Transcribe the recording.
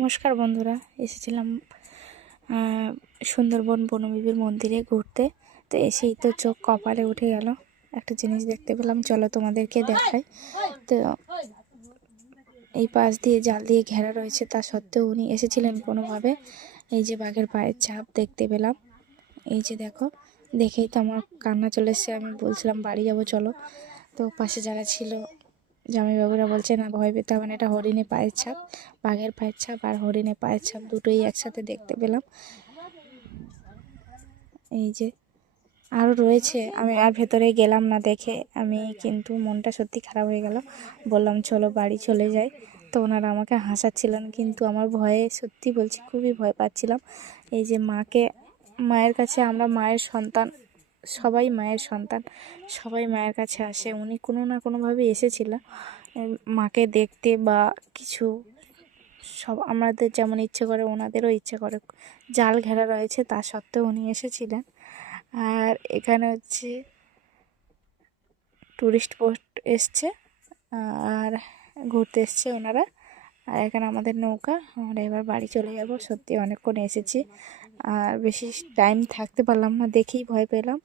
নমস্কার বন্ধুরা, এসেছিলাম সুন্দরবন বনবিবির মন্দিরে ঘুরতে। তো এসেই তো চোখ কপালে উঠে গেল, একটা জিনিস দেখতে পেলাম, চলো তোমাদেরকে দেখাই। তো এই পাশ দিয়ে জাল দিয়ে ঘেরা রয়েছে, তা সত্ত্বেও উনি এসেছিলেন কোনোভাবে। এই যে বাঘের পায়ের ছাপ দেখতে পেলাম, এই যে দেখো, দেখেই তো আমার কান্না চলে এসছে। আমি বলছিলাম বাড়ি যাবো চলো, তো পাশে যারা ছিল জামাইবাবুরা বলছে না, ভয় পেতে হবে না, এটা হরিণের পায়ের ছাপ, বাঘের পায়ের ছাপ আর হরিণের পায়ের ছাপ দুটোই একসাথে দেখতে পেলাম। এই যে আরও রয়েছে, আমি আর ভেতরে গেলাম না দেখে, আমি কিন্তু মনটা সত্যি খারাপ হয়ে গেল। বললাম চলো বাড়ি চলে যাই, তো ওনারা আমাকে হাসাচ্ছিলেন, কিন্তু আমার ভয়ে, সত্যি বলছি, খুবই ভয় পাচ্ছিলাম। এই যে মায়ের কাছে, আমরা মায়ের সন্তান, সবাই মায়ের সন্তান, সবাই মায়ের কাছে আসে। উনি কোনো না কোনোভাবে এসেছিল মাকে দেখতে বা কিছু। সব আমাদের যেমন ইচ্ছে করে ওনাদেরও ইচ্ছে করে। জাল ঘেরা রয়েছে, তা সত্ত্বেও উনি এসেছিলেন। আর এখানে হচ্ছে টুরিস্ট পোস্ট এসছে, আর ঘুরতে এসছে ওনারা। আর এখানে আমাদের নৌকা, আমরা এবার বাড়ি চলে যাব। সত্যি অনেকক্ষণ এসেছি, আর বেশি টাইম থাকতে পারলাম না, দেখেই ভয় পেলাম।